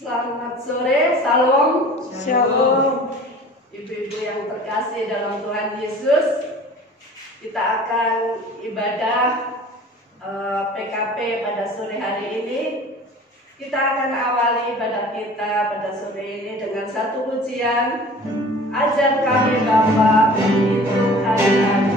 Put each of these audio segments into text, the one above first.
Selamat sore, salam, Shalom. Ibu-ibu yang terkasih dalam Tuhan Yesus. Kita akan ibadah PKP pada sore hari ini. Kita akan awali ibadah kita pada sore ini dengan satu pujian. Ajar kami Bapa menghitung hari-hari.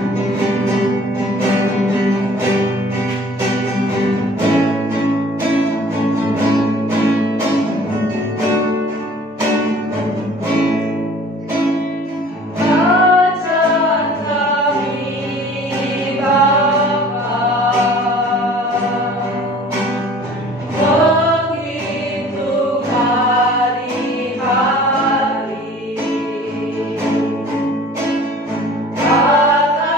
Kata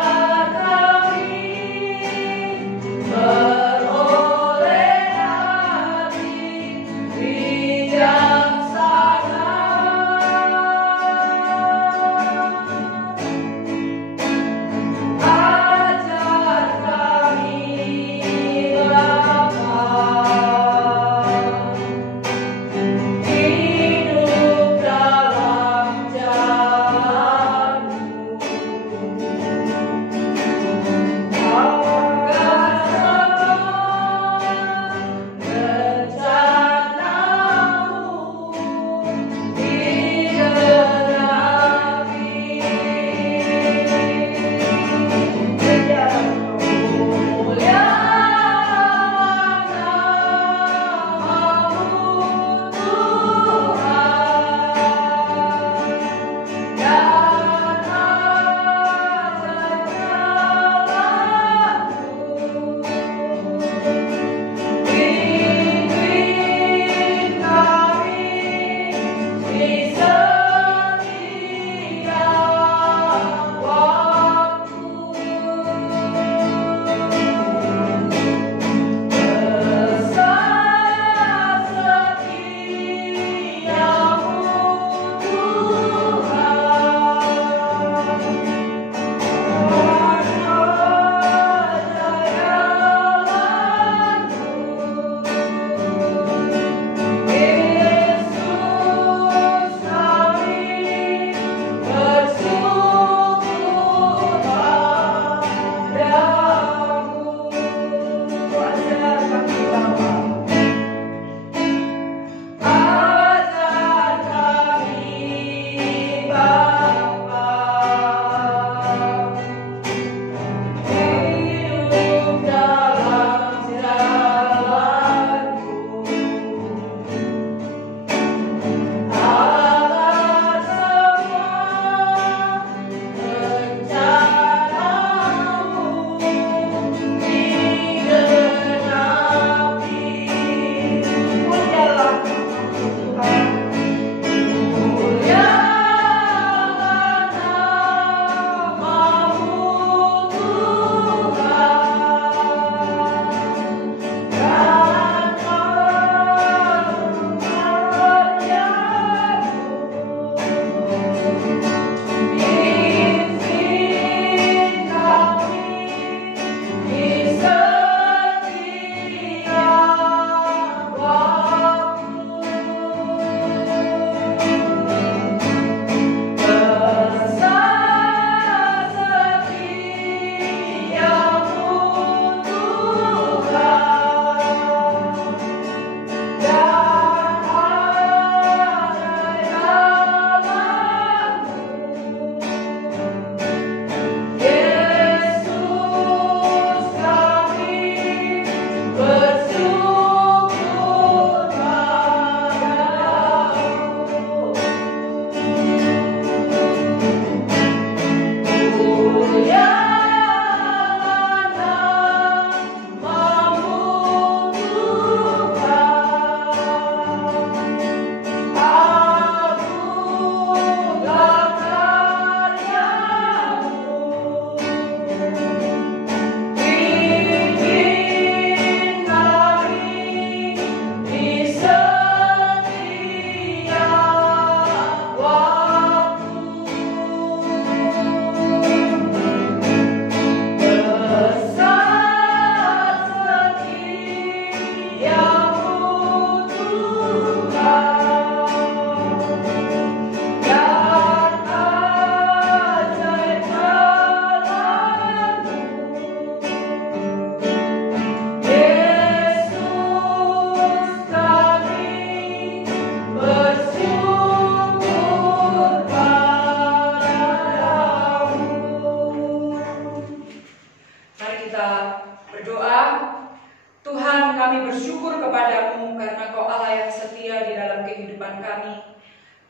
kepadamu karena Kau Allah yang setia di dalam kehidupan kami.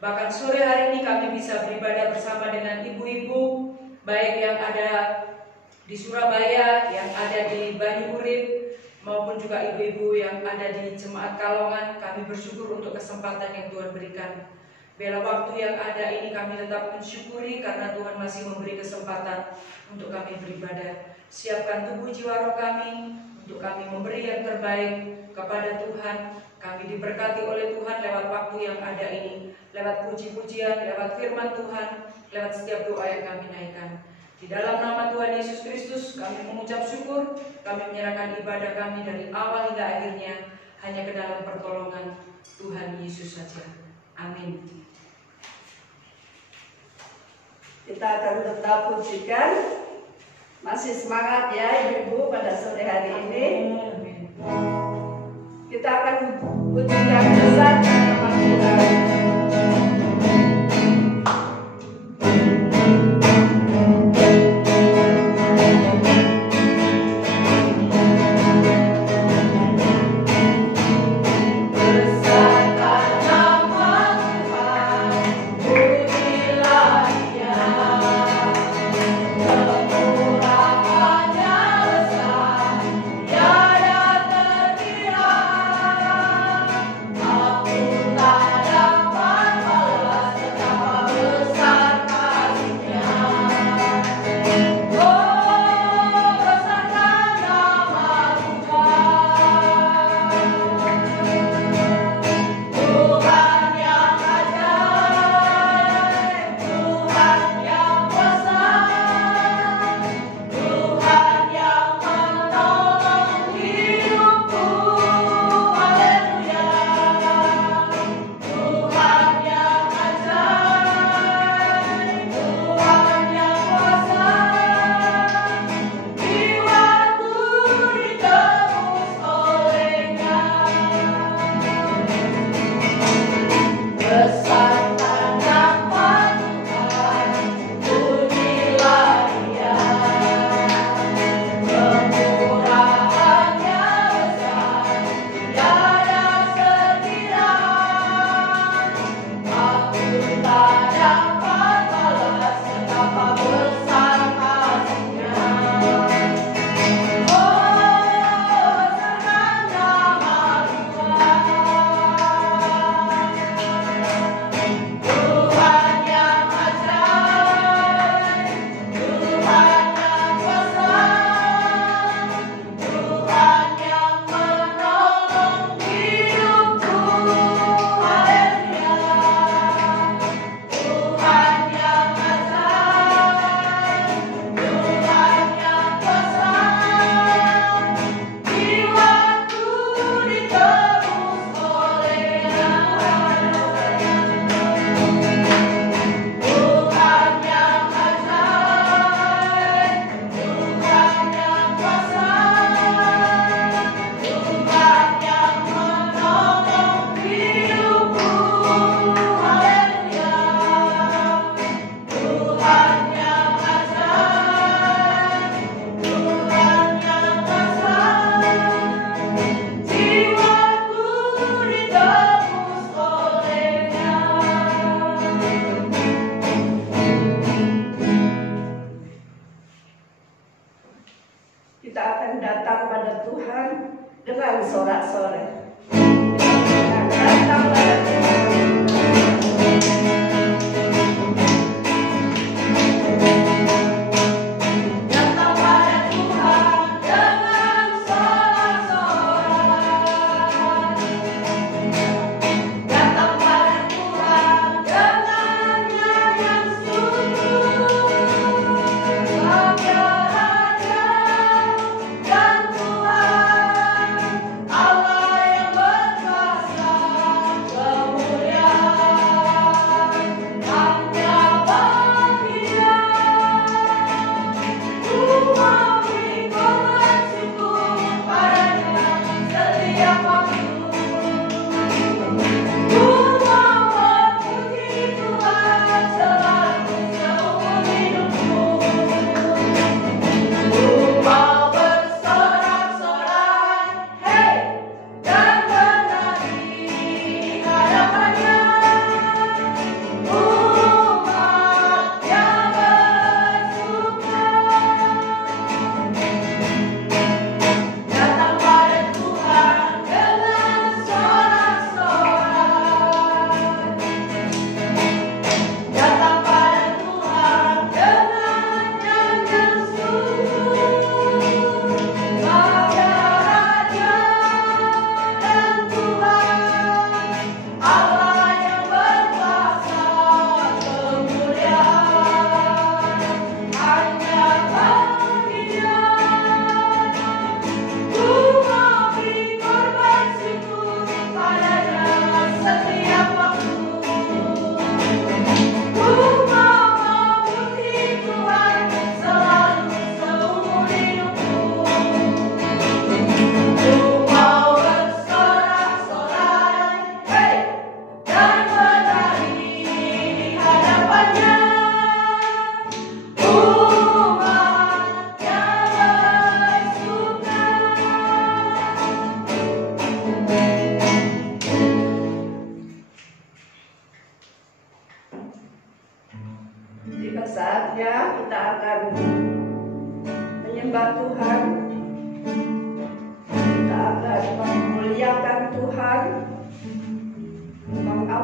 Bahkan sore hari ini kami bisa beribadah bersama dengan ibu-ibu, baik yang ada di Surabaya, yang ada di Banyuurip, maupun juga ibu-ibu yang ada di Jemaat Kalongan. Kami bersyukur untuk kesempatan yang Tuhan berikan. Bela waktu yang ada ini kami tetap mensyukuri karena Tuhan masih memberi kesempatan untuk kami beribadah. Siapkan tubuh jiwa roh kami untuk kami memberi yang terbaik kepada Tuhan. Kami diberkati oleh Tuhan lewat waktu yang ada ini, lewat puji-pujian, lewat firman Tuhan, lewat setiap doa yang kami naikkan. Di dalam nama Tuhan Yesus Kristus kami mengucap syukur. Kami menyerahkan ibadah kami dari awal hingga akhirnya hanya ke dalam pertolongan Tuhan Yesus saja. Amin. Kita akan tetap pujikan. Masih semangat ya ibu-ibu pada sore hari ini. Kita akan pujikan besar nama Tuhan.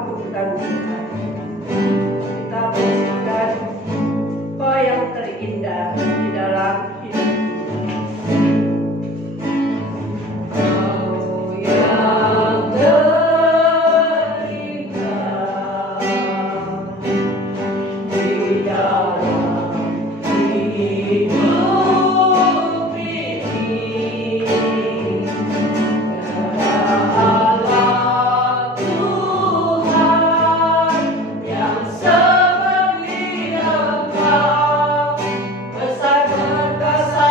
mengagungkan Tuhan. Kita pujikan Kau yang terindah di dalam hidup ini. Kau yang terindah di dalam hidup ini. Allah Tuhan yang seperti Engkau, besar perkasa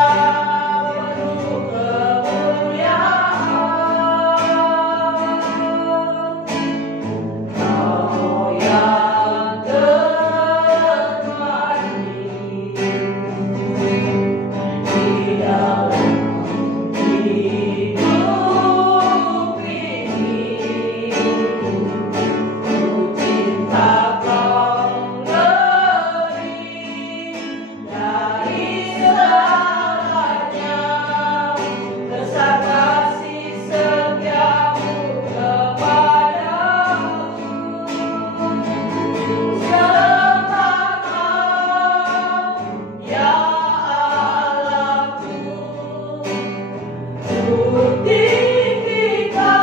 penuh kemuliaan. Kau yang termandi di dalam hidup ini. Ku cinta Kau lebih dari segalanya, besar kasih setiamu kepadaku. Sembah Kau, ya Allahku. Ku tinggikan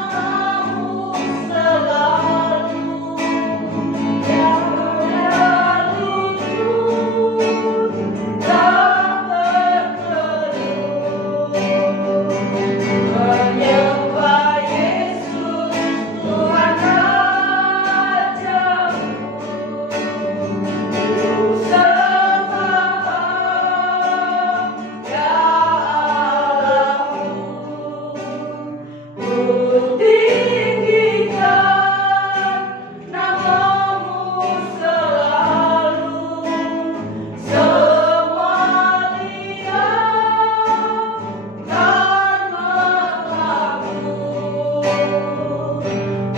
namamu selalu, tiada luput tak berteduh. Menyembah Yesus Tuhan Rajamu. Ku sembah Kau, ya Allahku. Ku tinggikan namamu selalu, semua lidah kan mengaku.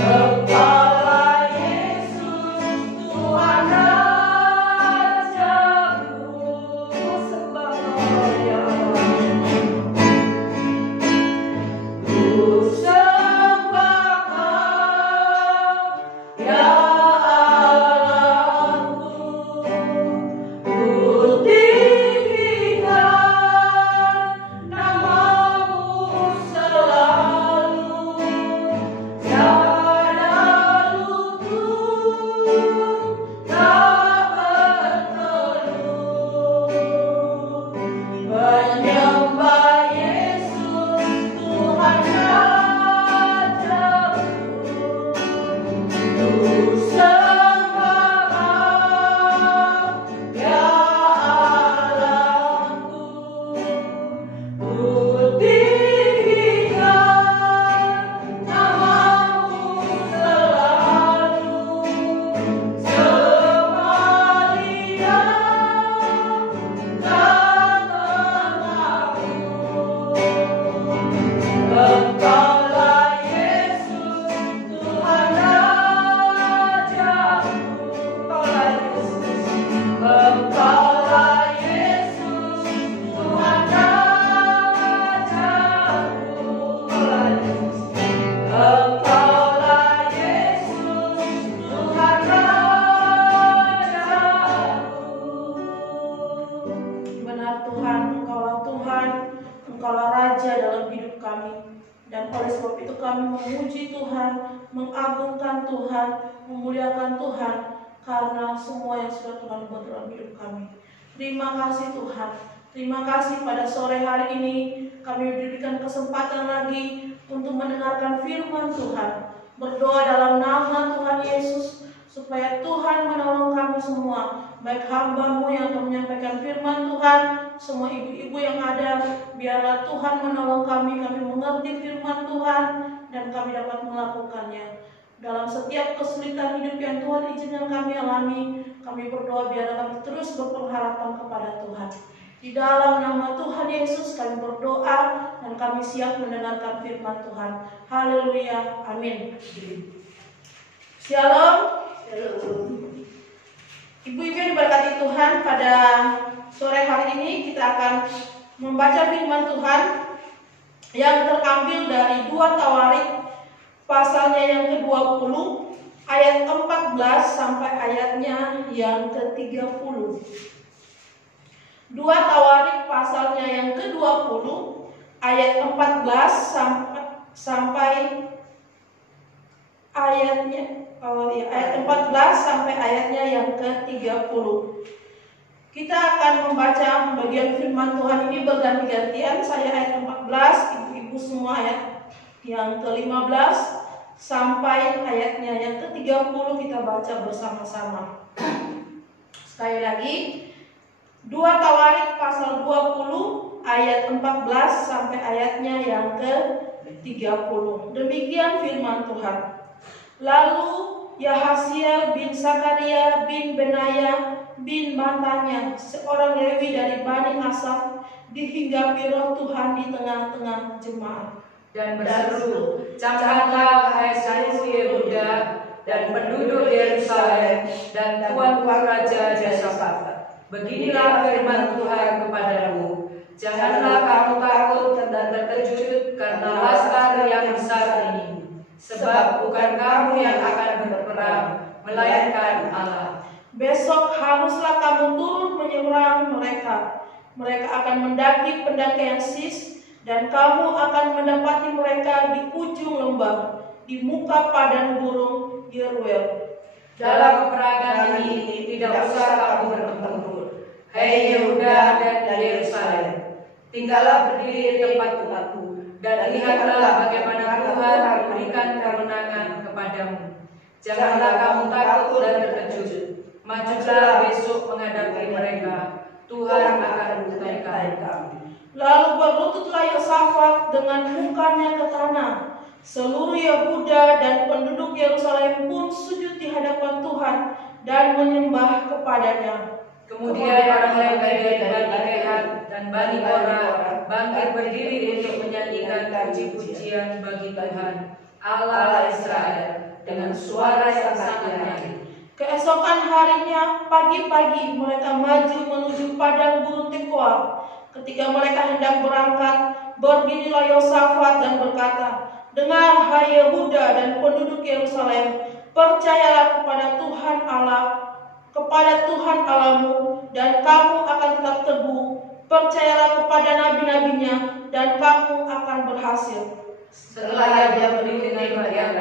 Engkaulah Yesus Tuhan Rajaku. Ku sembah Kau, ya Ku sembah Kau, ya Allahku. Ku tinggikan namamu selalu, tiada luput tak berteduh. Menyembah Yesus Tuhan Rajaku. Ku sembah Kau, ya Allahku. Ku tinggikan namamu selalu, semua lidah kan mengaku. Engkaulah Yesus Tuhan Rajaku. Engkaulah Yesus Tuhan Rajaku. Engkaulah Yesus Tuhan Rajaku. Benar Tuhan, Engkaulah Tuhan, Engkaulah Raja dalam hidup kami. Dan oleh sebab itu kami memuji Tuhan, mengagungkan Tuhan, memuliakan Tuhan, karena semua yang sudah Tuhan buat dalam hidup kami. Terima kasih Tuhan. Terima kasih pada sore hari ini kami diberikan kesempatan lagi untuk mendengarkan firman Tuhan. Berdoa dalam nama Tuhan Yesus supaya Tuhan menolong kami semua, baik hamba-Mu yang akan menyampaikan firman Tuhan, semua ibu-ibu yang ada, biarlah Tuhan menolong kami mengerti firman Tuhan, dan kami dapat melakukannya. Dalam setiap kesulitan hidup yang Tuhan izinkan kami alami, kami berdoa biar kami terus berpengharapan kepada Tuhan. Di dalam nama Tuhan Yesus kami berdoa, dan kami siap mendengarkan firman Tuhan. Haleluya, amin. Shalom. Ibu-ibu yang diberkati Tuhan, pada sore hari ini kita akan membaca firman Tuhan yang terambil dari 2 Tawarik pasalnya yang ke-20 ayat 14 sampai ayatnya yang ke-30. 2 Tawarik pasalnya yang ke-20 ayat 14 sampai ayatnya ayat 14 sampai ayatnya yang ke-30. Kita akan membaca bagian firman Tuhan ini berganti-gantian. Saya ayat 14, ibu-ibu semua ayat yang ke-15 sampai ayatnya yang ke-30 kita baca bersama-sama. Sekali lagi, 2 Tawarik pasal 20 ayat 14 sampai ayatnya yang ke-30. Demikian firman Tuhan. Lalu Yahasiel bin Sakaria bin Benaya bin Matanya, seorang Lewi dari Bani Asaf, dihinggapi roh Tuhan di tengah-tengah jemaat dan berseru, "Camkanlah hai seluruh Yehuda dan penduduk Yerusalem dan tuan-tuan Raja Yosafat. Beginilah firman Tuhan kepadamu, janganlah kamu takut dan terkejut karena laskar yang besar ini, sebab bukan kamu yang akan berperang, melainkan Allah. Besok haruslah kamu turun menyeberang mereka. Mereka akan mendaki pendakian Sis, dan kamu akan mendapati mereka di ujung lembah, di muka padang gurun Yeruel. Dalam peperangan ini tidak usah kamu bertempur, hai Yehuda dan Yerusalem. Tinggallah berdiri di tempat-tempatmu, dan lihatlah bagaimana Tuhan memberikan kemenangan kepadamu. Janganlah kamu takut dan terkejut. Majulah besok menghadapi mereka. Tuhan akan menyertai kamu." Lalu berlututlah Yosafat dengan mukanya ke tanah. Seluruh Yehuda dan penduduk Yerusalem pun sujud di hadapan Tuhan dan menyembah kepadanya. Kemudian orang lain dari Bani Kehat dan Bani Korah bangkit berdiri untuk menyanyikan puji-pujian bagi Tuhan Allah Israel dengan suara yang sangat nyaring. Keesokan harinya, pagi-pagi mereka maju menuju padang gurun Tekoa. Ketika mereka hendak berangkat, berdirilah Yosafat dan berkata, "Dengar hai Yehuda dan penduduk Yerusalem, percayalah kepada Tuhan Allahmu, dan kamu akan tetap teguh. Percayalah kepada nabi-nabinya, dan kamu akan berhasil." Setelah ia berdiri dengan rakyat,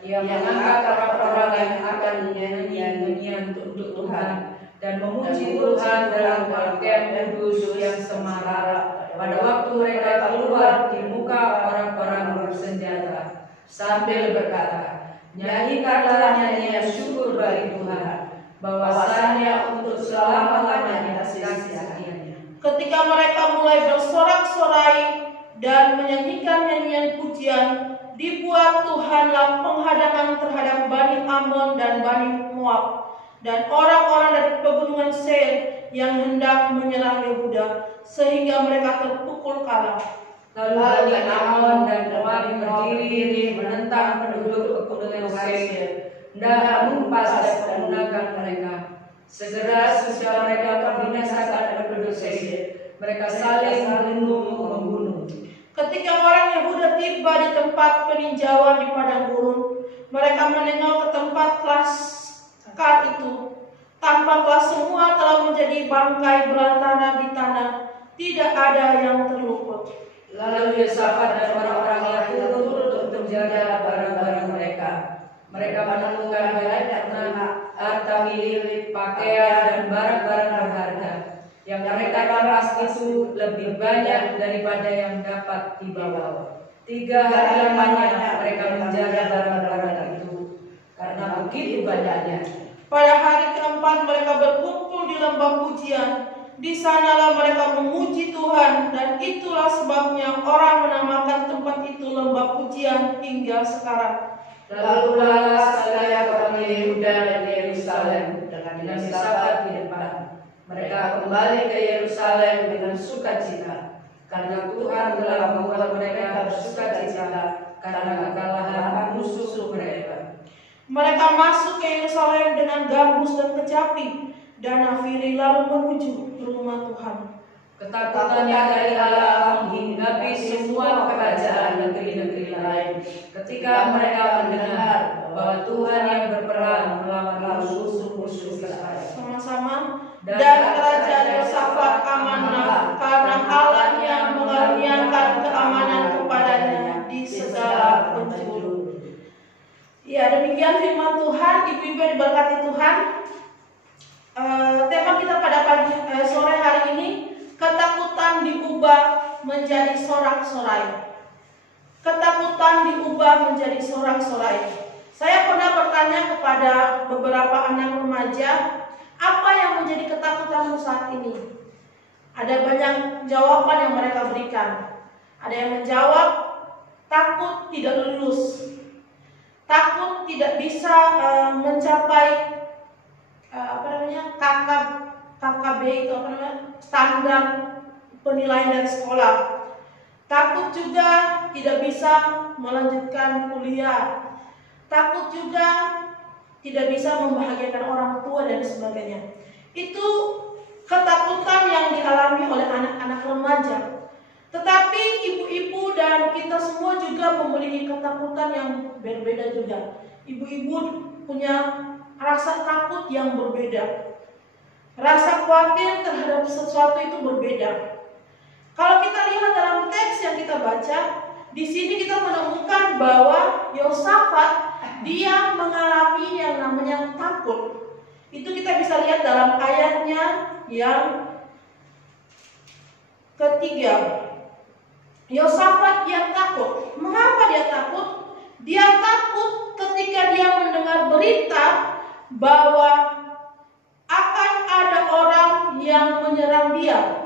ia mengangkat orang-orang yang akan nyanyian untuk Tuhan dan memuji Tuhan dalam pakaian kudus yang semarak pada waktu mereka keluar di muka orang-orang bersenjata, sambil berkata, "Nyanyikanlah nyanyian syukur bagi Tuhan, bahwasanya untuk selama-lamanya kasih setianya." Ketika mereka mulai bersorak-sorai dan menyanyikan nyanyian pujian, dibuat Tuhanlah penghadangan terhadap Bani Ammon dan Bani Moab dan orang-orang dari pegunungan Seir yang hendak menyerang Yehuda, sehingga mereka terpukul kalah. Lalu Bani Ammon dan Moab berdiri menentang penduduk pegunungan Seir, hendak menumpas dan memunahkan mereka. Segera sesudah mereka membinasakan penduduk Seir, mereka saling membunuh. Ketika orang Yehuda tiba di tempat peninjauan di padang gurun, mereka menengok ke tempat laskar itu. Tampaklah semua telah menjadi bangkai belantara di tanah, tidak ada yang terluput. Lalu Yosafat dan orang-orang Yehuda turut untuk menjaga barang-barang mereka. Mereka menemukan banyak ternak, harta milik, pakaian, dan barang-barang berharga. Yang mereka rampas itu lebih banyak daripada yang dapat dibawa. 3 hari lamanya mereka menjaga barang-barang itu, karena begitu banyaknya. Pada hari keempat mereka berkumpul di lembah pujian. Di sanalah mereka memuji Tuhan, dan itulah sebabnya orang menamakan tempat itu lembah pujian hingga sekarang. Lalu berlalas sekalian orang Yehuda dan Yerusalem dengan Yosafat di depan. Mereka kembali ke Yerusalem dengan sukacita, karena Tuhan telah membuat mereka bersukacita karena kekalahan musuh mereka. Mereka masuk ke Yerusalem dengan gambus dan kecapi, dan Nafiri lalu menuju rumah Tuhan. Ketakutannya dari Allah menghinggapi semua kerajaan negeri-negeri lain. lain. Ketika mereka mendengar bahwa Tuhan yang berperang melawan musuh-musuh Israel. Sama-sama. Dan kerajaan Yosafat amanah karena Allah yang mengaruniakan keamanan kepadanya di segala penjuru. Ya, demikian firman Tuhan. Ibu-ibu diberkati Tuhan. Tema kita pada sore hari ini, ketakutan diubah menjadi sorak-sorai. Ketakutan diubah menjadi sorak-sorai. Saya pernah bertanya kepada beberapa anak remaja, apa yang menjadi ketakutanmu saat ini? Ada banyak jawaban yang mereka berikan. Ada yang menjawab, takut tidak lulus, takut tidak bisa mencapai KKB itu standar penilaian dari sekolah. Takut juga tidak bisa melanjutkan kuliah. Takut juga tidak bisa membahagiakan orang tua dan sebagainya. Itu ketakutan yang dialami oleh anak-anak remaja. Tetapi ibu-ibu dan kita semua juga memiliki ketakutan yang berbeda juga. Ibu-ibu punya rasa takut yang berbeda. Rasa khawatir terhadap sesuatu itu berbeda. Kalau kita lihat dalam teks yang kita baca, di sini kita menemukan bahwa Yosafat dia mengalami yang namanya takut. Itu kita bisa lihat dalam ayatnya yang ketiga. Yosafat dia takut. Mengapa dia takut? Dia takut ketika dia mendengar berita bahwa akan ada orang yang menyerang dia.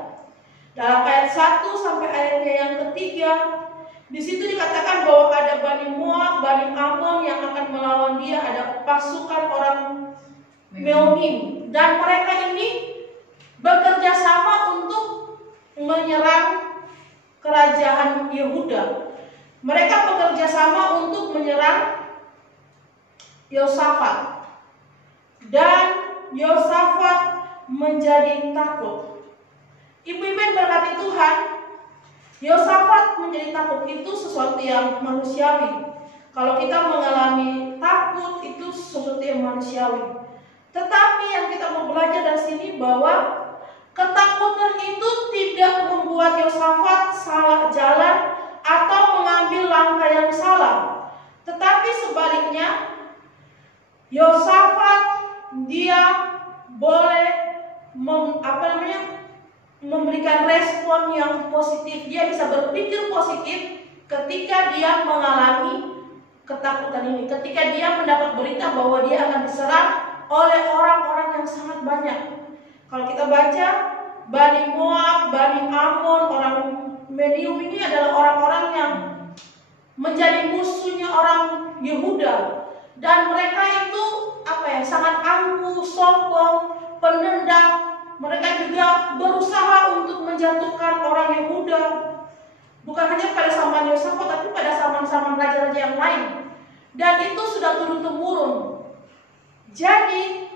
Dalam ayat 1 sampai ayatnya yang ketiga, di situ dikatakan bahwa ada Bani Moab, Bani Ammon yang akan melawan dia, ada pasukan orang Meonim, dan mereka ini bekerja sama untuk menyerang kerajaan Yehuda. Mereka bekerja sama untuk menyerang Yosafat, dan Yosafat menjadi takut. Ibu-ibu yang berkati Tuhan, Yosafat menjadi takut itu sesuatu yang manusiawi. Kalau kita mengalami takut itu sesuatu yang manusiawi. Tetapi yang kita mau belajar dari sini bahwa ketakutan itu tidak membuat Yosafat salah jalan atau mengambil langkah yang salah. Tetapi sebaliknya, Yosafat dia boleh memberikan respon yang positif. Dia bisa berpikir positif ketika dia mengalami ketakutan ini. Ketika dia mendapat berita bahwa dia akan diserang oleh orang-orang yang sangat banyak. Kalau kita baca, Bani Moab, Bani Ammon, orang Meonim ini adalah orang-orang yang menjadi musuhnya orang Yehuda. Dan mereka itu sangat angkuh, sombong, pendendam. Mereka juga berusaha untuk menjatuhkan orang Yehuda. Bukan hanya pada zaman Yosafat, tapi pada zaman-zaman raja-raja yang lain. Dan itu sudah turun-temurun. Jadi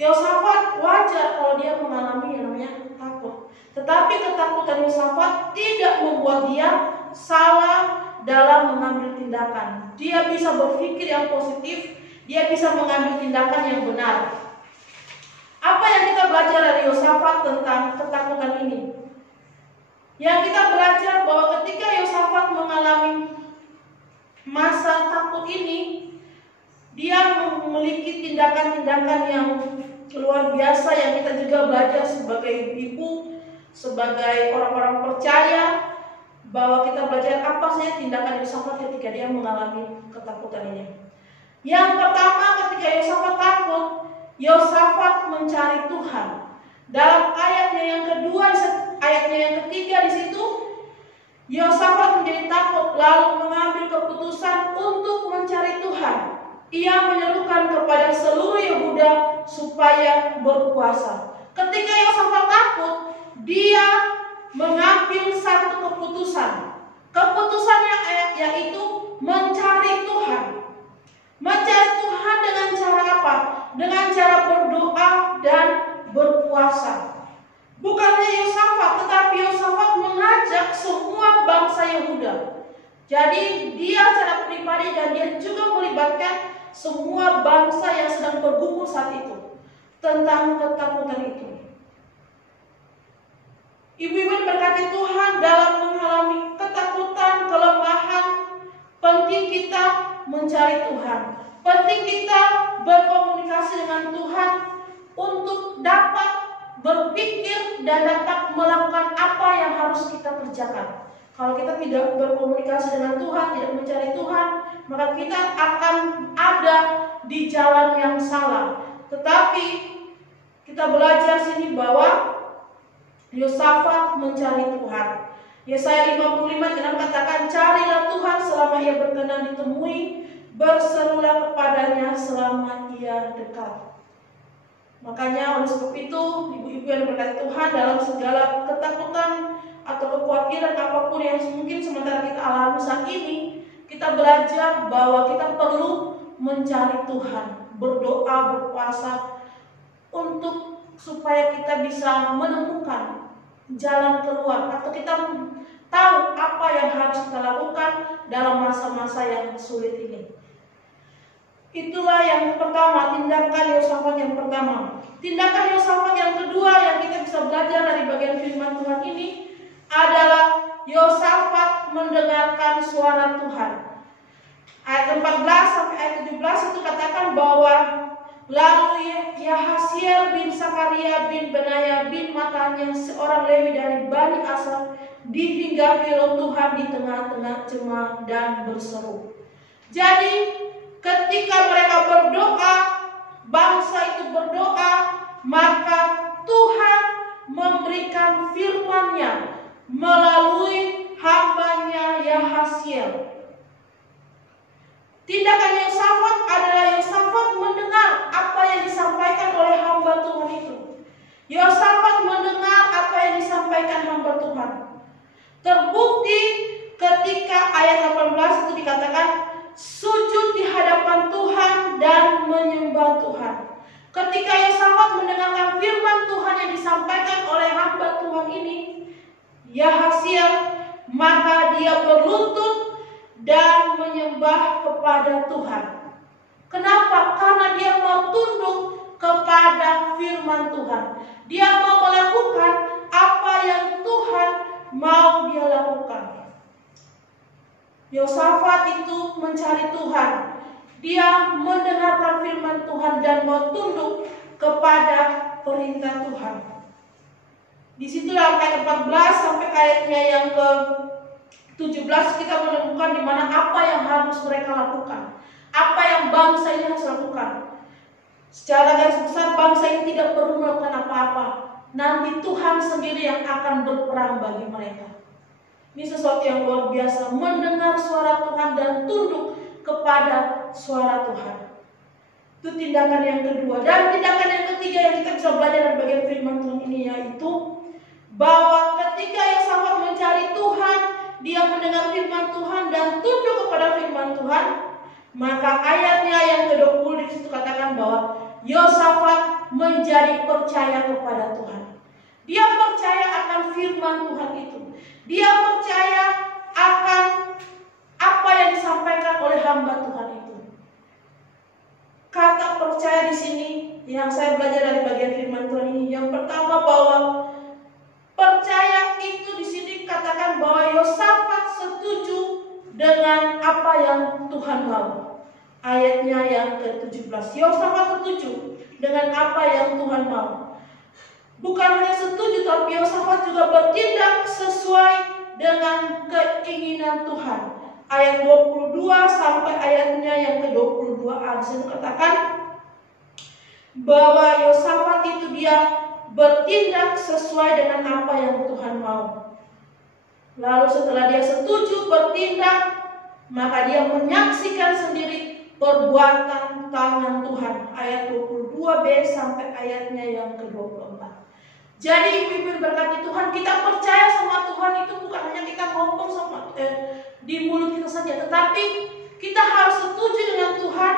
Yosafat wajar kalau dia mengalami yang namanya takut. Tetapi ketakutan Yosafat tidak membuat dia salah dalam mengambil tindakan. Dia bisa berpikir yang positif, dia bisa mengambil tindakan yang benar. Apa yang kita belajar dari Yosafat tentang ketakutan ini? Yang kita belajar bahwa ketika Yosafat mengalami masa takut ini, dia memiliki tindakan-tindakan yang luar biasa yang kita juga belajar sebagai ibu, sebagai orang-orang percaya, bahwa kita belajar apa saja tindakan Yosafat ketika dia mengalami ketakutan ini. Yang pertama, ketika Yosafat takut, Yosafat mencari Tuhan. Dalam ayatnya yang kedua, ayatnya yang ketiga di situ, Yosafat menjadi takut lalu mengambil keputusan untuk mencari Tuhan. Ia menyerukan kepada seluruh Yehuda supaya berpuasa. Ketika Yosafat takut, dia mengambil satu keputusan. Keputusannya yaitu mencari Tuhan. Mencari Tuhan dengan cara apa? Dengan cara berdoa dan berpuasa. Bukan hanya Yosafat, tetapi Yosafat mengajak semua bangsa Yehuda. Jadi dia secara pribadi dan dia juga melibatkan semua bangsa yang sedang bergumul saat itu tentang ketakutan itu. Ibu-ibu berkati Tuhan, dalam mengalami ketakutan, kelemahan, penting kita mencari Tuhan. Penting kita berkomunikasi dengan Tuhan untuk dapat berpikir dan dapat melakukan apa yang harus kita kerjakan. Kalau kita tidak berkomunikasi dengan Tuhan, tidak mencari Tuhan, maka kita akan ada di jalan yang salah. Tetapi kita belajar sini bahwa Yosafat mencari Tuhan. Yesaya 55 katakan, carilah Tuhan selama ia berkenan ditemui, berserulah kepadanya selama ia dekat. Makanya oleh sebab itu, ibu-ibu yang berkati Tuhan, dalam segala ketakutan atau kekhawatiran apapun yang mungkin sementara kita alami saat ini, kita belajar bahwa kita perlu mencari Tuhan, berdoa, berpuasa, untuk supaya kita bisa menemukan jalan keluar, atau kita tahu apa yang harus kita lakukan dalam masa-masa yang sulit ini. Itulah yang pertama, tindakan Yosafat yang pertama. Tindakan Yosafat yang kedua yang kita bisa belajar dari bagian firman Tuhan ini adalah Yosafat mendengarkan suara Tuhan. Ayat 14 sampai ayat 17 itu katakan bahwa lalu Yahasiel bin Sakaria bin Benaya bin Matanya, seorang Lewi dari Bani Asaf, dihinggapi roh Tuhan di tengah-tengah jemaat dan berseru. Jadi ketika mereka berdoa, bangsa itu berdoa, maka Tuhan memberikan firman-Nya melalui hamba-Nya Yahasiel. Tindakan Yosafat adalah Yosafat mendengar apa yang disampaikan oleh hamba Tuhan itu. Yosafat mendengar apa yang disampaikan hamba Tuhan. Terbukti ketika ayat 18 itu dikatakan sujud di hadapan Tuhan dan menyembah Tuhan. Ketika Yosafat mendengarkan firman Tuhan yang disampaikan oleh hamba Tuhan ini, Yahasiel, maka dia berlutut dan menyembah kepada Tuhan. Kenapa? Karena dia mau tunduk kepada firman Tuhan. Dia mau melakukan apa yang Tuhan mau dia lakukan. Yosafat itu mencari Tuhan. Dia mendengarkan firman Tuhan dan mau tunduk kepada perintah Tuhan. Disitulah ayat 14 sampai ayatnya yang ke 17 kita menemukan di mana apa yang harus mereka lakukan, apa yang bangsa ini harus lakukan. Secara garis besar bangsa ini tidak perlu melakukan apa-apa. Nanti Tuhan sendiri yang akan berperang bagi mereka. Ini sesuatu yang luar biasa, mendengar suara Tuhan dan tunduk kepada suara Tuhan. Itu tindakan yang kedua. Dan tindakan yang ketiga yang kita bisa belajar dari bagian firman Tuhan ini, yaitu bahwa ketika Yosafat mencari Tuhan, dia mendengar firman Tuhan dan tunduk kepada firman Tuhan, maka ayatnya yang ke-20 di situ katakan bahwa Yosafat menjadi percaya kepada Tuhan. Dia percaya akan firman Tuhan itu. Dia percaya akan apa yang disampaikan oleh hamba Tuhan itu. Kata percaya di sini yang saya belajar dari bagian firman Tuhan ini, yang pertama bahwa percaya itu di sini katakan bahwa Yosafat setuju dengan apa yang Tuhan mau. Ayatnya yang ke-17, Yosafat setuju dengan apa yang Tuhan mau. Bukan hanya setuju, tapi Yosafat juga bertindak sesuai dengan keinginan Tuhan. Ayat 22 sampai ayatnya yang ke-22 itu katakan bahwa Yosafat itu dia bertindak sesuai dengan apa yang Tuhan mau. Lalu setelah dia setuju bertindak, maka dia menyaksikan sendiri perbuatan tangan Tuhan. Ayat 22b sampai ayatnya yang ke-24. Jadi ibu-ibu berkati Tuhan, kita percaya sama Tuhan itu bukan hanya kita ngomong sama di mulut kita saja, tetapi kita harus setuju dengan Tuhan.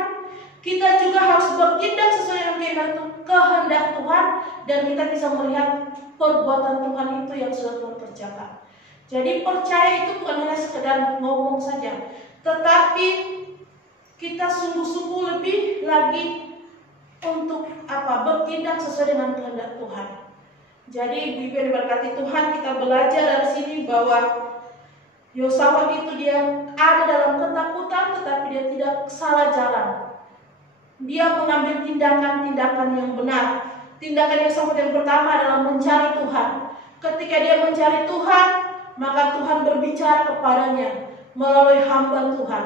Kita juga harus bertindak sesuai dengan kehendak Tuhan, dan kita bisa melihat perbuatan Tuhan itu yang sudah Tuhan kerjakan. Jadi percaya itu bukan hanya sekedar ngomong saja, tetapi kita sungguh-sungguh lebih lagi untuk bertindak sesuai dengan kehendak Tuhan. Jadi Bibi berkati Tuhan, kita belajar dari sini bahwa Yosafat itu dia ada dalam ketakutan, tetapi dia tidak salah jalan. Dia mengambil tindakan-tindakan yang benar. Tindakan Yosafat yang pertama adalah mencari Tuhan. Ketika dia mencari Tuhan, maka Tuhan berbicara kepadanya melalui hamba Tuhan.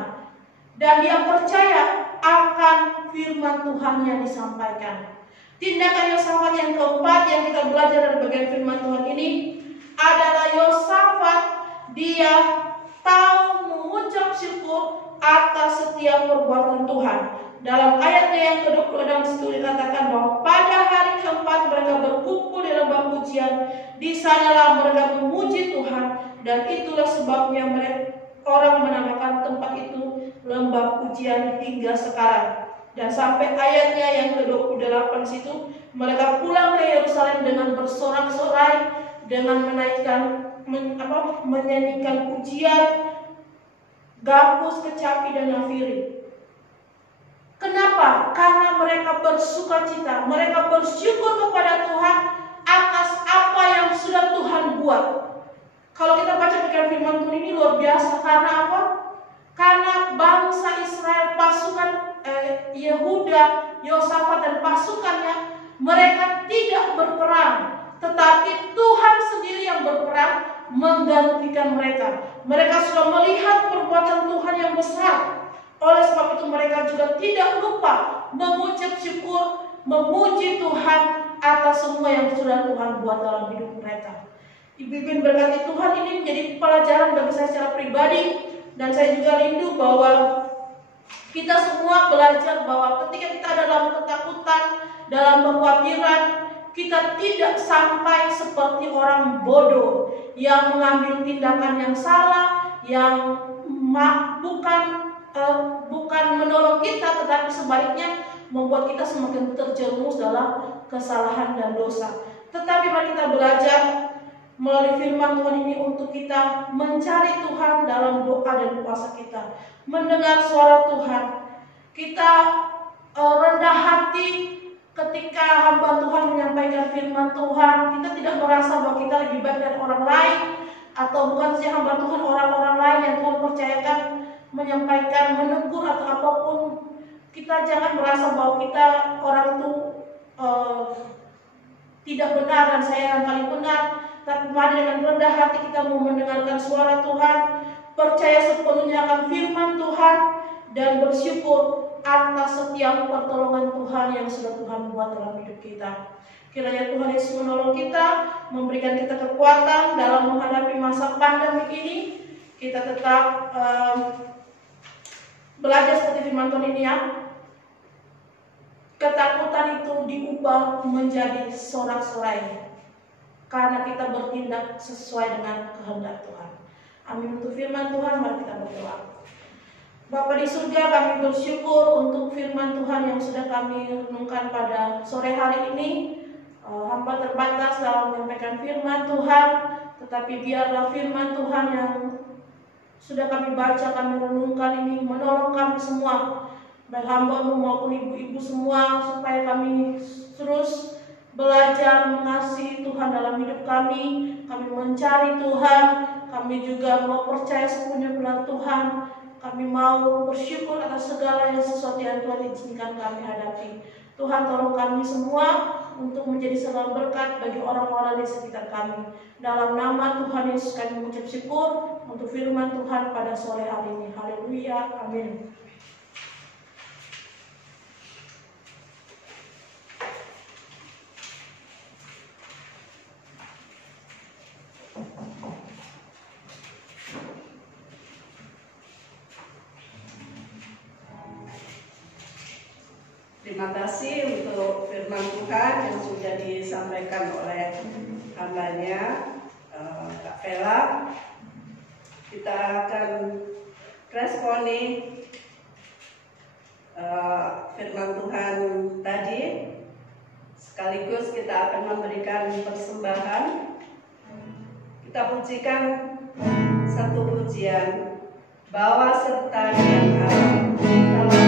Dan dia percaya akan firman Tuhan yang disampaikan. Tindakan Yosafat yang keempat yang kita belajar dari bagian firman Tuhan ini adalah Yosafat, dia tahu mengucap syukur atas setiap perbuatan Tuhan. Dalam ayatnya yang ke-26 situ dikatakan bahwa pada hari keempat mereka berkumpul di lembah pujian. Di sanalah mereka memuji Tuhan, dan itulah sebabnya orang menamakan tempat itu lembah pujian hingga sekarang. Dan sampai ayatnya yang ke-28 situ, mereka pulang ke Yerusalem dengan bersorak-sorai, dengan menyanyikan pujian, gambus, kecapi, dan nafiri. Kenapa? Karena mereka bersuka cita, mereka bersyukur kepada Tuhan atas apa yang sudah Tuhan buat. Kalau kita baca bagian firman Tuhan ini luar biasa. Karena apa? Karena bangsa Israel, pasukan Yehuda, Yosafat dan pasukannya, mereka tidak berperang, tetapi Tuhan sendiri yang berperang menggantikan mereka. Mereka sudah melihat perbuatan Tuhan yang besar. Oleh sebab itu mereka juga tidak lupa mengucap syukur, memuji Tuhan atas semua yang sudah Tuhan buat dalam hidup mereka. Ibu-ibu berkati Tuhan, ini menjadi pelajaran bagi saya secara pribadi, dan saya juga rindu bahwa kita semua belajar bahwa ketika kita ada dalam ketakutan, dalam kekhawatiran, kita tidak sampai seperti orang bodoh yang mengambil tindakan yang salah, yang bukan menolong kita, tetapi sebaliknya membuat kita semakin terjerumus dalam kesalahan dan dosa. Tetapi mari kita belajar melalui firman Tuhan ini untuk kita mencari Tuhan dalam doa dan puasa kita, mendengar suara Tuhan. Kita rendah hati ketika hamba Tuhan menyampaikan firman Tuhan. Kita tidak merasa bahwa kita lebih baik dari orang lain, atau bukan saja hamba Tuhan, orang-orang lain yang Tuhan percayakan menyampaikan, menegur atau apapun. Kita jangan merasa bahwa kita orang itu tidak benar dan saya yang paling benar. Tapi mari dengan rendah hati kita mau mendengarkan suara Tuhan, percaya sepenuhnya akan firman Tuhan, dan bersyukur atas setiap pertolongan Tuhan yang sudah Tuhan buat dalam hidup kita. Kiranya Tuhan Yesus menolong kita, memberikan kita kekuatan dalam menghadapi masa pandemi ini. Kita tetap belajar seperti firman Tuhan ini ya. Ketakutan itu diubah menjadi sorak-sorai karena kita bertindak sesuai dengan kehendak Tuhan. Amin. Untuk firman Tuhan, mari kita berdoa. Bapa di surga, kami bersyukur untuk firman Tuhan yang sudah kami renungkan pada sore hari ini. Hamba terbatas dalam menyampaikan firman Tuhan, tetapi biarlah firman Tuhan yang sudah kami baca, kami renungkan ini menolong kami semua, baik hamba-Mu maupun ibu-ibu semua, supaya kami terus belajar mengasihi Tuhan dalam hidup kami. Kami mencari Tuhan, kami juga mau percaya sepenuhnya pada Tuhan. Kami mau bersyukur atas segala sesuatu yang Tuhan izinkan kami hadapi. Tuhan, tolong kami semua untuk menjadi sebab berkat bagi orang-orang di sekitar kami. Dalam nama Tuhan Yesus kami mengucap syukur untuk firman Tuhan pada sore hari ini. Haleluya, amin. Terima kasih untuk firman Tuhan yang sudah disampaikan oleh hambanya Kak Vela. Kita akan responi firman Tuhan tadi, sekaligus kita akan memberikan persembahan. Kita pujikan satu pujian, bawa serta dengan Allah,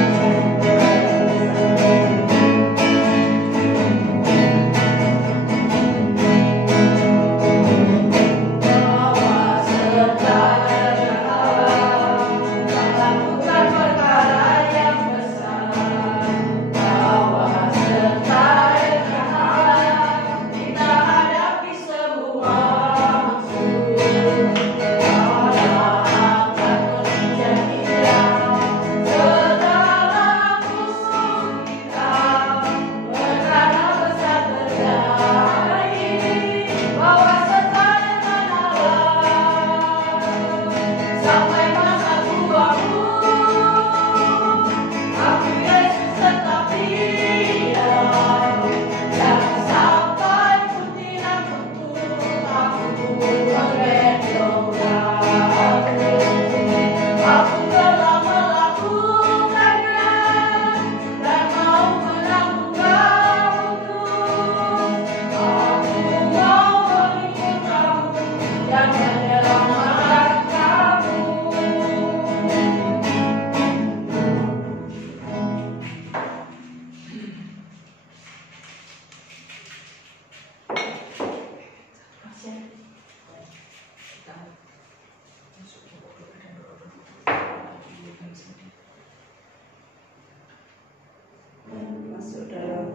dalam masuk dalam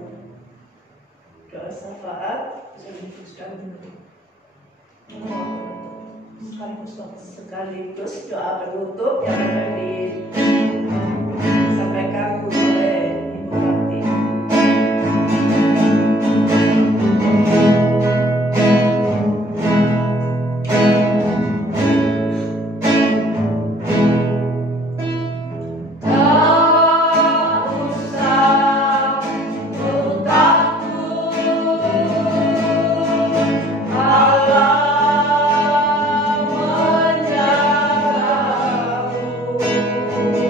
doa syafaat sekaligus doa penutup yang akan disampaikan oleh Ibu Bakti. Allah menjagamu.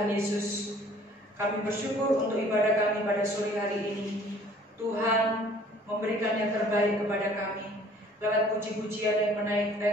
Tuhan Yesus, kami bersyukur untuk ibadah kami pada sore hari ini. Tuhan memberikan yang terbaik kepada kami. Lewat puji-pujian yang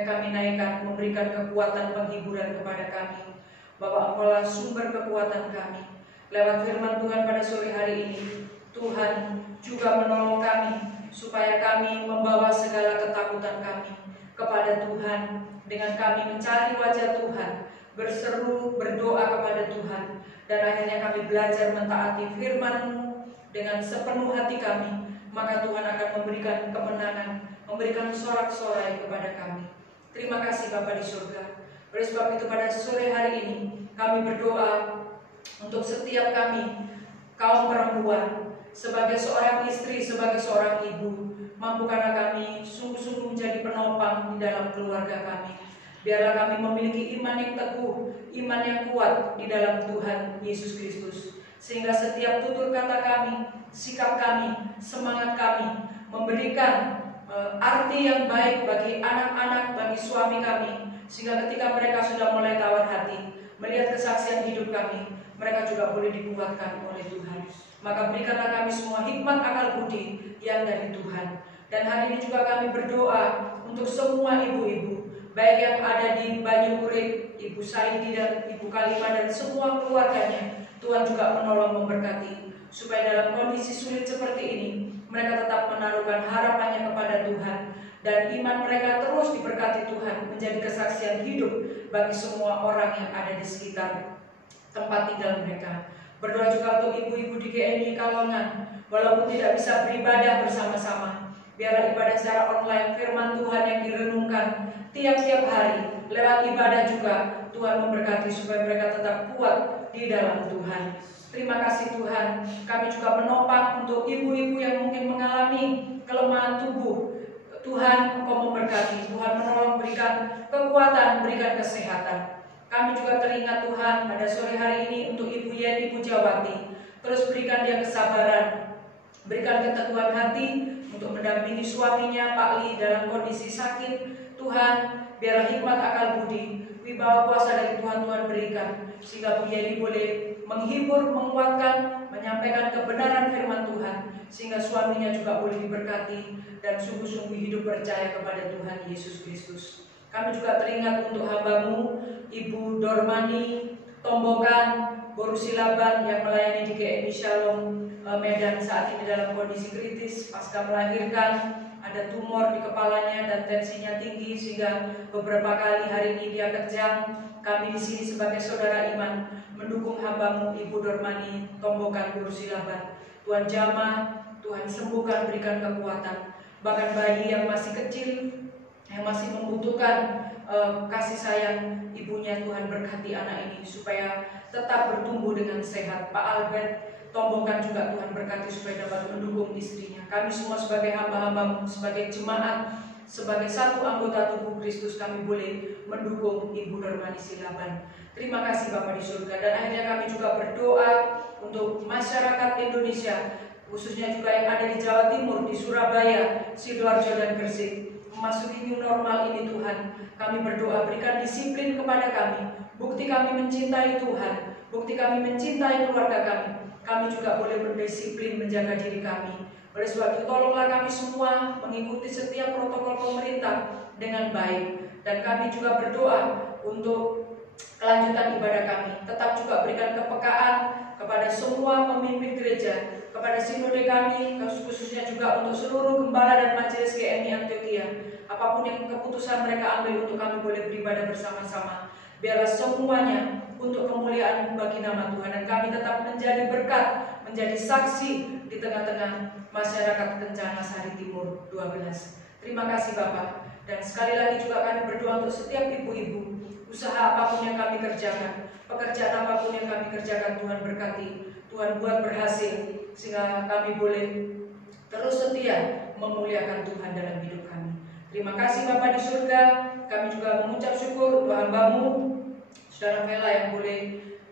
kami naikkan, memberikan kekuatan penghiburan kepada kami. Bahwa Engkaulah sumber kekuatan kami. Lewat firman Tuhan pada sore hari ini, Tuhan juga menolong kami supaya kami membawa segala ketakutan kami kepada Tuhan. Dengan kami mencari wajah Tuhan, berseru, berdoa kepada Tuhan, dan akhirnya kami belajar mentaati firman-Mu dengan sepenuh hati kami, maka Tuhan akan memberikan kemenangan, memberikan sorak-sorai kepada kami. Terima kasih Bapa di surga. Oleh sebab itu pada sore hari ini kami berdoa untuk setiap kami, kaum perempuan, sebagai seorang istri, sebagai seorang ibu, mampukanlah kami sungguh-sungguh menjadi penopang di dalam keluarga kami. Biarlah kami memiliki iman yang teguh, iman yang kuat di dalam Tuhan Yesus Kristus. Sehingga setiap tutur kata kami, sikap kami, semangat kami memberikan arti yang baik bagi anak-anak, bagi suami kami. Sehingga ketika mereka sudah mulai tawar hati, melihat kesaksian hidup kami, mereka juga boleh dikuatkan oleh Tuhan. Maka berikanlah kami semua hikmat akal budi yang dari Tuhan. Dan hari ini juga kami berdoa untuk semua ibu-ibu, baik yang ada di Banyu Urip, Ibu Saidi dan Ibu Kalima dan semua keluarganya. Tuhan juga menolong memberkati, supaya dalam kondisi sulit seperti ini, mereka tetap menaruhkan harapannya kepada Tuhan. Dan iman mereka terus diberkati Tuhan, menjadi kesaksian hidup bagi semua orang yang ada di sekitar tempat tinggal mereka. Berdoa juga untuk ibu-ibu di GMI Kalongan, walaupun tidak bisa beribadah bersama-sama, biarlah ibadah secara online firman Tuhan yang direnungkan tiap-tiap hari, lewat ibadah juga Tuhan memberkati supaya mereka tetap kuat di dalam Tuhan. Terima kasih Tuhan, kami juga menopang untuk ibu-ibu yang mungkin mengalami kelemahan tubuh. Tuhan, Engkau memberkati, Tuhan menolong, berikan kekuatan, berikan kesehatan. Kami juga teringat Tuhan pada sore hari ini untuk Ibu Yeni Pujawati. Terus berikan dia kesabaran, berikan keteguhan hati untuk mendampingi suaminya Pak Li dalam kondisi sakit. Tuhan, biarlah hikmat akal budi, wibawa kuasa dari Tuhan berikan, sehingga Bu Yeni boleh menghibur, menguatkan, menyampaikan kebenaran firman Tuhan, sehingga suaminya juga boleh diberkati dan sungguh-sungguh hidup percaya kepada Tuhan Yesus Kristus. Kami juga teringat untuk hamba-Mu Ibu Dormani Tombokan Borusilaban yang melayani di GMI Shalom Medan saat ini dalam kondisi kritis pasca melahirkan. Ada tumor di kepalanya dan tensinya tinggi sehingga beberapa kali hari ini dia kejang. Kami di sini sebagai saudara iman mendukung hamba-Mu Ibu Dormani Tombokan Borusilaban. Tuhan jamah, Tuhan sembuhkan, berikan kekuatan. Bahkan bayi yang masih kecil, yang masih membutuhkan kasih sayang ibunya, Tuhan berkati anak ini supaya tetap bertumbuh dengan sehat. Pak Albert Tombokan juga Tuhan berkati supaya dapat mendukung istrinya. Kami semua sebagai hamba-hamba-Mu, sebagai jemaat, sebagai satu anggota tubuh Kristus, kami boleh mendukung Ibu Dormani Silaban. Terima kasih Bapa di surga. Dan akhirnya kami juga berdoa untuk masyarakat Indonesia, khususnya juga yang ada di Jawa Timur, di Surabaya, Sidoarjo dan Gresik. Memasuki new normal ini Tuhan, kami berdoa berikan disiplin kepada kami, bukti kami mencintai Tuhan, bukti kami mencintai keluarga kami. Kami juga boleh berdisiplin menjaga diri kami. Oleh sebab itu tolonglah kami semua mengikuti setiap protokol pemerintah dengan baik. Dan kami juga berdoa untuk kelanjutan ibadah kami. Tetap juga berikan kepekaan kepada semua pemimpin gereja, kepada sinode kami, khususnya juga untuk seluruh gembala dan majelis GMI Antioquia. Apapun yang keputusan mereka ambil untuk kami boleh beribadah bersama-sama. Biarlah semuanya untuk kemuliaan bagi nama Tuhan. Dan kami tetap menjadi berkat, menjadi saksi di tengah-tengah masyarakat Kencana Sari Timur 12. Terima kasih Bapak. Dan sekali lagi juga kami berdoa untuk setiap ibu-ibu. Usaha apapun yang kami kerjakan, pekerjaan apapun yang kami kerjakan, Tuhan berkati, Tuhan buat berhasil, sehingga kami boleh terus setia memuliakan Tuhan dalam hidup kami. Terima kasih Bapa di surga. Kami juga mengucap syukur untuk hamba-Mu, Saudara Vela, yang boleh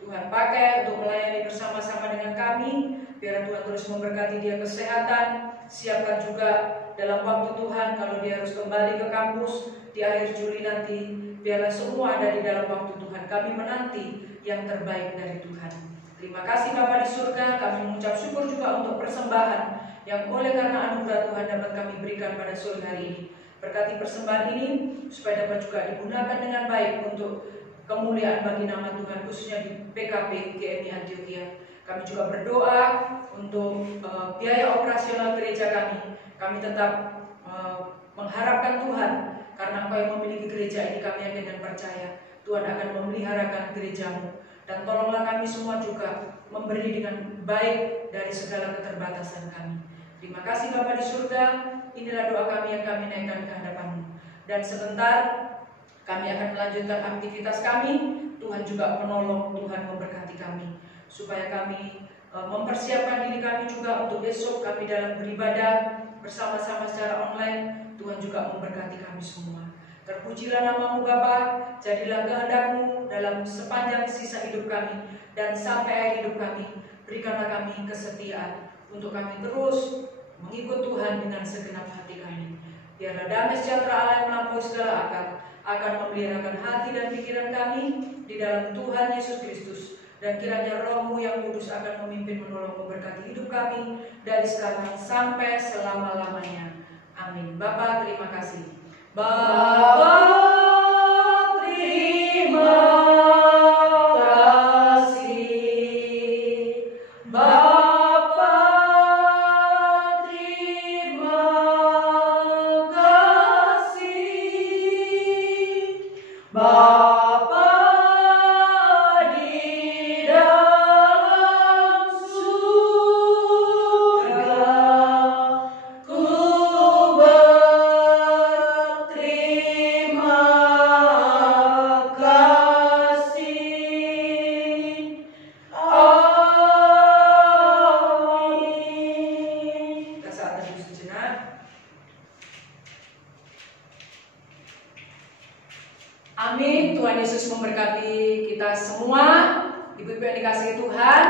Tuhan pakai untuk melayani bersama-sama dengan kami. Biar Tuhan terus memberkati dia kesehatan. Siapkan juga dalam waktu Tuhan kalau dia harus kembali ke kampus di akhir Juli nanti. biarlah semua ada di dalam waktu Tuhan. Kami menanti yang terbaik dari Tuhan. Terima kasih Bapa di surga, kami mengucap syukur juga untuk persembahan yang oleh karena anugerah Tuhan dapat kami berikan pada sore hari ini. Berkati persembahan ini supaya dapat juga digunakan dengan baik untuk kemuliaan bagi nama Tuhan, khususnya di PKP GMI Antioquia. Kami juga berdoa untuk biaya operasional gereja kami. Kami tetap mengharapkan Tuhan, karena Engkau yang memiliki gereja ini, kami yakin dan percaya Tuhan akan memeliharakan gerejamu. Dan tolonglah kami semua juga memberi dengan baik dari segala keterbatasan kami. Terima kasih Bapa di surga, inilah doa kami yang kami naikkan ke hadapan-Mu. Dan sebentar kami akan melanjutkan aktivitas kami. Tuhan juga menolong, Tuhan memberkati kami, supaya kami mempersiapkan diri kami juga untuk besok kami dalam beribadah bersama-sama secara online. Tuhan juga memberkati kami semua. Terpujilah nama-Mu Bapa, jadilah kehendak-Mu dalam sepanjang sisa hidup kami dan sampai akhir hidup kami. Berikanlah kami kesetiaan untuk kami terus mengikut Tuhan dengan segenap hati kami. Biarlah damai sejahtera Allah yang melampaui segala akal akan memeliharakan hati dan pikiran kami di dalam Tuhan Yesus Kristus. Dan kiranya Roh-Mu yang kudus akan memimpin, menolong, memberkati hidup kami dari sekarang sampai selama-lamanya. Amin. Bapa, terima kasih. Bapa, terima kasih. Bapa, terima kasih. Bapa di dalam surga, ku berterima kasih. Amin. Kita saat teduh sejenak. Amin. Tuhan Yesus memberkati kita semua. Ibu-ibu yang dikasihi Tuhan,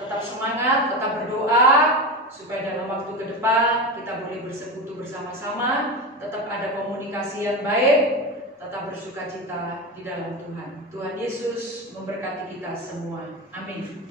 tetap semangat, tetap berdoa supaya dalam waktu ke depan kita boleh bersekutu bersama-sama, tetap ada komunikasi yang baik, tetap bersukacita di dalam Tuhan. Tuhan Yesus memberkati kita semua. Amin.